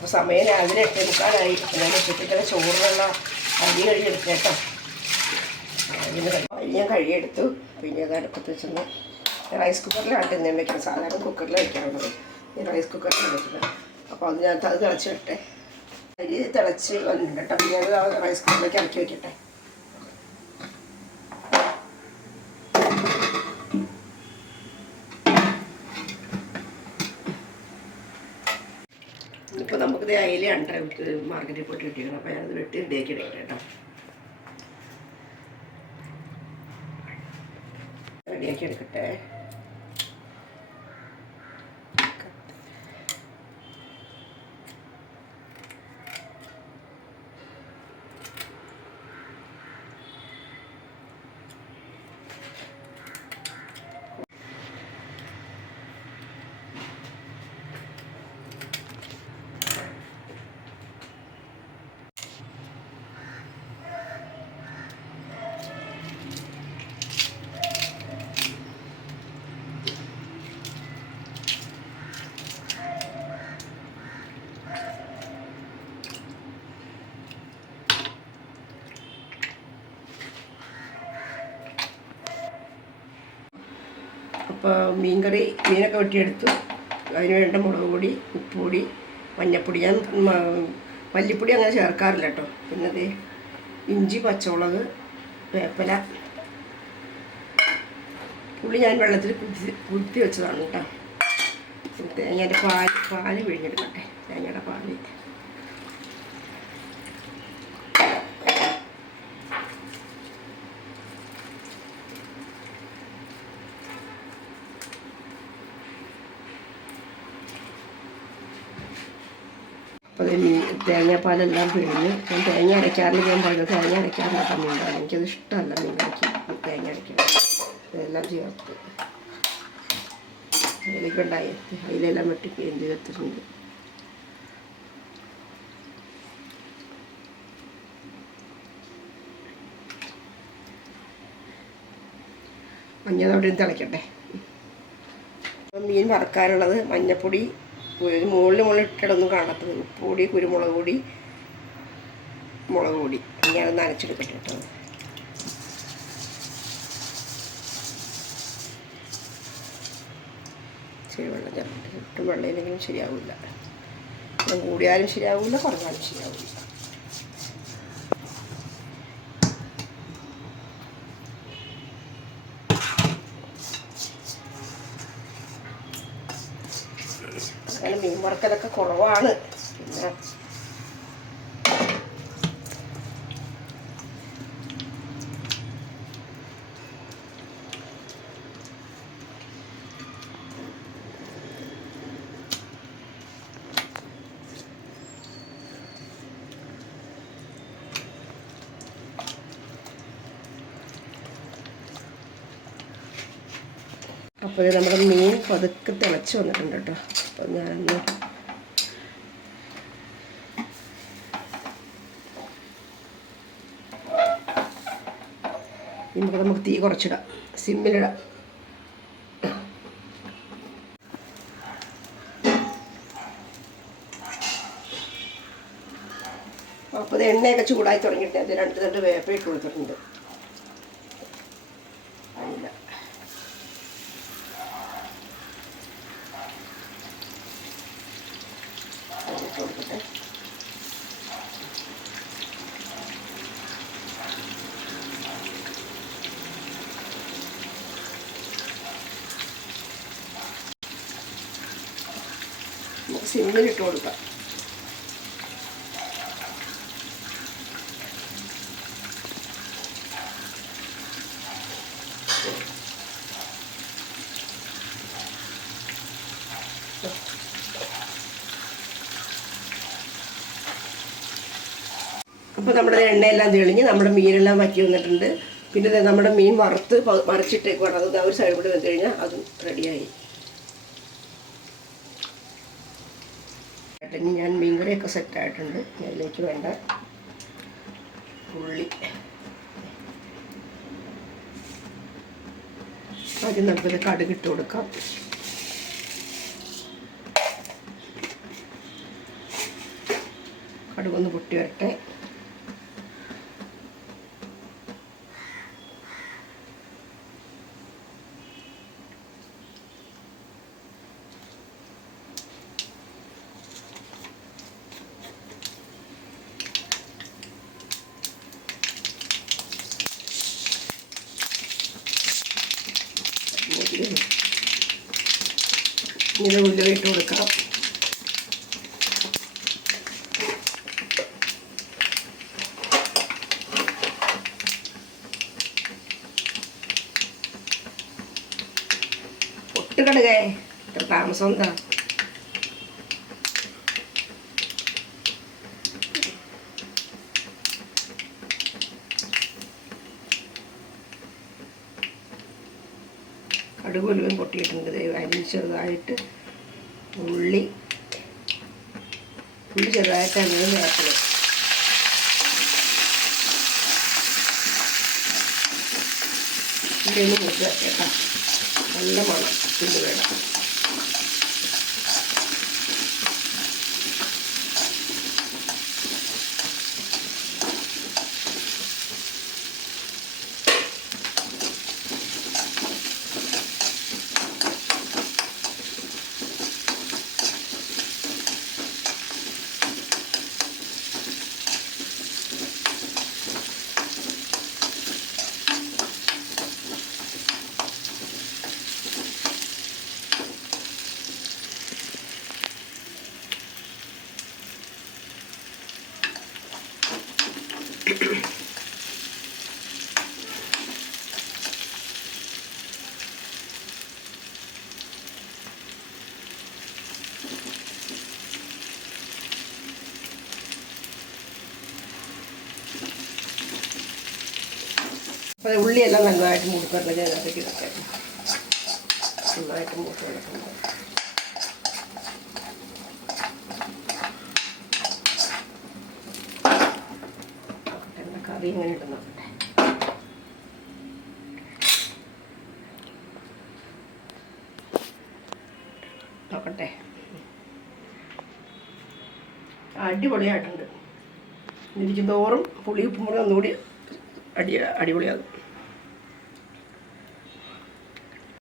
അപ്പോൾ സമയം രാവിലെ 8:45. ഞാൻ ഉച്ചത്തേക്കുള്ള ചോറിനുള്ള അരി കഴുകിയെടുത്ത് കേട്ടോ. അരി ഞാൻ കഴുകിയെടുത്തു. പിന്നെ അത് അടുപ്പത്ത് വെച്ചൊന്ന് റൈസ് കുക്കറിലാണ് ഞാൻ വെക്കുന്നത്. സാധാരണ കുക്കറിൽ വയ്ക്കാറുള്ളത്. ഞാൻ റൈസ് കുക്കറിലാണ് വെക്കുന്നത്. അപ്പോൾ അതിനകത്ത് അത് തിളച്ച് വിട്ടെ. അരി തിളച്ച് വന്നിട്ടുണ്ട് കേട്ടോ. പിന്നെ അത് റൈസ് കുക്കറിലേക്ക് ഇറക്കി വയ്ക്കട്ടെ. ഇപ്പോൾ നമുക്കിത് അയിലാണ് മാർക്കറ്റിൽ പോയിട്ട് കിട്ടിയിരിക്കണം. അപ്പോൾ ഞാനത് വെട്ടി റെഡിയാക്കി എടുക്കട്ടെ കേട്ടോ. റെഡിയാക്കി എടുക്കട്ടെ. അപ്പോൾ മീനൊക്കെ വെട്ടിയെടുത്തു. അതിന് വേണ്ട മുളക് പൊടി, ഉപ്പുപൊടി, മഞ്ഞൾപ്പൊടി. ഞാൻ മല്ലിപ്പൊടി അങ്ങനെ ചേർക്കാറില്ല കേട്ടോ. പിന്നെ അത് ഇഞ്ചി, പച്ചമുളക്, വേപ്പില, പുളി ഞാൻ വെള്ളത്തിൽ കുത്തി വെച്ചതാണ് കേട്ടോ. തേങ്ങയുടെ പാല് പിഴിഞ്ഞെടുക്കട്ടെ. തേങ്ങയുടെ പാല് അപ്പോൾ അത് തേങ്ങാപ്പാലെല്ലാം പിഴിഞ്ഞ്. ഞാൻ തേങ്ങ അരയ്ക്കാറില്ല. ഞാൻ പറഞ്ഞത് തേങ്ങ അരയ്ക്കാറില്ല കേട്ടോ മീൻകറി. എനിക്കത് ഇഷ്ടമല്ല മീൻകറിക്ക് തേങ്ങ അരയ്ക്കണം. ഇതെല്ലാം ചേർത്ത് അതിലേക്ക് ഉണ്ടായി അതിലെല്ലാം വെട്ടി എന്ത് ചേർത്തിട്ടുണ്ട്. മഞ്ഞൾപ്പൊടി തിളയ്ക്കട്ടെ. മീൻ വറക്കാനുള്ളത് മഞ്ഞൾപ്പൊടി, മുകളിൽ ഇട്ടിടൊന്നും കാണത്തത്, ഉപ്പുപൊടി, കുരുമുളക് പൊടി, മുളക് പൊടി. ഞാനത് നനച്ചെടുക്കട്ടെ കേട്ടോ. ഇച്ചിരി വെള്ളം ചേർക്കട്ടെ. ഒട്ടും വെള്ളമില്ലെങ്കിലും ശരിയാവില്ല. കൂടിയാലും ശരിയാവില്ല, കുറഞ്ഞാലും ശരിയാവില്ല. അങ്ങനെ മീൻ വറുക്കലൊക്കെ കുറവാണ്. പിന്നെ അപ്പോൾ നമ്മുടെ മീൻ പതുക്കെ തിളച്ച് വന്നിട്ടുണ്ട് കേട്ടോ. അപ്പോൾ ഞാനൊന്ന് നമുക്ക് തീ കുറച്ചിടാം, സിമ്മിലിടാം. അപ്പോൾ ഇത് എണ്ണയൊക്കെ ചൂടായി തുടങ്ങിയിട്ട് അത് 2 തണ്ട് വേപ്പ ഇട്ട് കൊടുത്തിട്ടുണ്ട്. അതില്ല കൊടുക്കട്ടെ. നമുക്ക് സിമ്മിലിട്ട് കൊടുക്കാം. അപ്പോൾ നമ്മുടെ എണ്ണയെല്ലാം തെളിഞ്ഞ് നമ്മുടെ മീനെല്ലാം വറ്റി വന്നിട്ടുണ്ട്. പിന്നെ നമ്മുടെ മീൻ മറിച്ചിട്ടേക്ക് വേണം. അത് ഒരു സൈഡ് കൂടി വെച്ച് കഴിഞ്ഞാൽ അതും റെഡിയായി. ഞാൻ മീൻകറിയൊക്കെ സെറ്റായിട്ടുണ്ട്. അതിലേക്ക് വേണ്ട ഉള്ളി ആദ്യം നമുക്കിത് കടുകിട്ട് കൊടുക്കാം. കടുകൊന്ന് പൊട്ടി വരട്ടെ. ഇങ്ങനെ ഉള്ളി ഇട്ട് കൊടുക്കാം. പൊട്ടുകടുകേ, ഇത്ര താമസം എന്താ? കടുക് ഉലുവയും പൊട്ടിയിട്ടുണ്ട്. അതിന് ചെറുതായിട്ട് ഉള്ളി ചെറുതായിട്ടാണ് ചേർക്കുന്നത്. ഉള്ളിയൊന്ന് മൂത്ത് വെച്ചേക്കാം. നല്ല മണം ഉള്ളി വേണം. അപ്പോൾ ഉള്ളിയെല്ലാം നന്നായിട്ട് മൂത്ത് വരണമെങ്കിൽ അതിനകത്തേക്ക് ഇതൊക്കെ നന്നായിട്ട് മൂത്ത് കിടക്കുന്നത്. കറി ഇങ്ങനെ ഇട്ട് നോക്കട്ടെ. നോക്കട്ടെ, അടിപൊളിയായിട്ടുണ്ട്. ഇരിക്കും തോറും പുളി ഉപ്പും കൂടി ഒന്നുകൂടി അടിപൊളിയാകും.